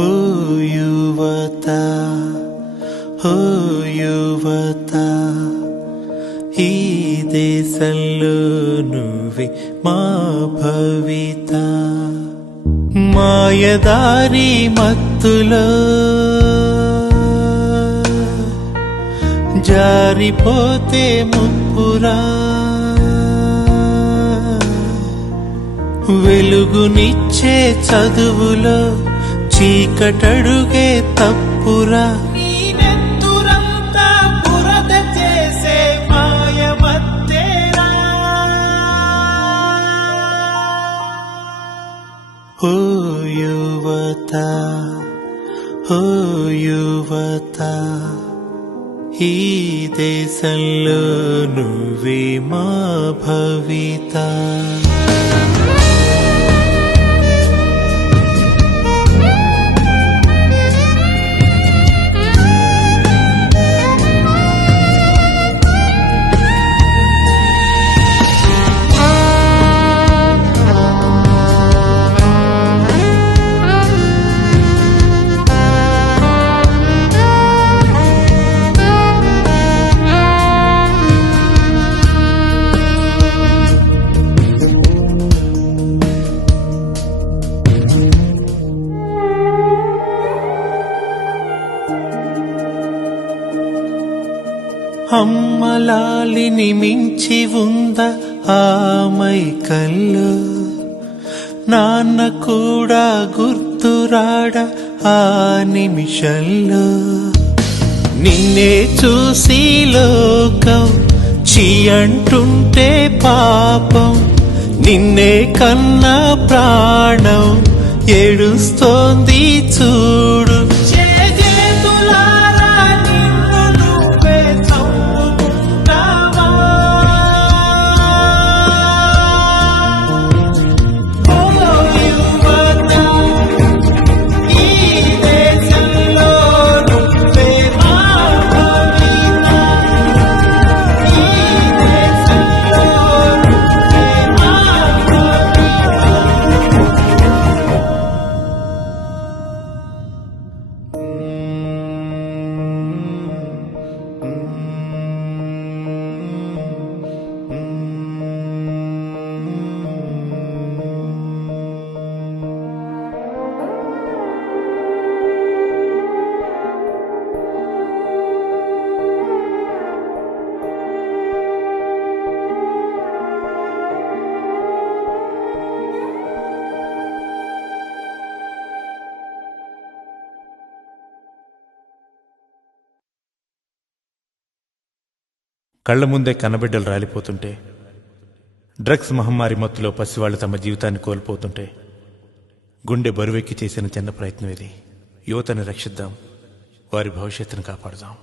ఓ యువత ఓ యువత ఈ దేశంలో నువ్వే మా భవిత మాయదారి మత్తులో జారిపోతే ముప్పురా వెలుగునిచ్చే చదువులో చీకటడుగే తప్పురా యువత ఓ యువత ఈ దేశంలో నువ్వే మా భవిత అమ్మలాలిని మించి ఉంద ఆమై కల్లు నాన్న కూడా గుర్తురాడ ఆ నిమిషల్లో నిన్నే చూసి లోకం చీయంటుంటే పాపం నిన్నే కన్న ప్రాణం ఏడుస్తోంది చూ కళ్ల ముందే కన్నబిడ్డలు రాలిపోతుంటే డ్రగ్స్ మహమ్మారి మత్తులో పసివాళ్లు తమ జీవితాన్ని కోల్పోతుంటే గుండె బరువెక్కి చేసిన చిన్న ప్రయత్నం ఇది యువతని రక్షిద్దాం వారి భవిష్యత్తును కాపాడుదాం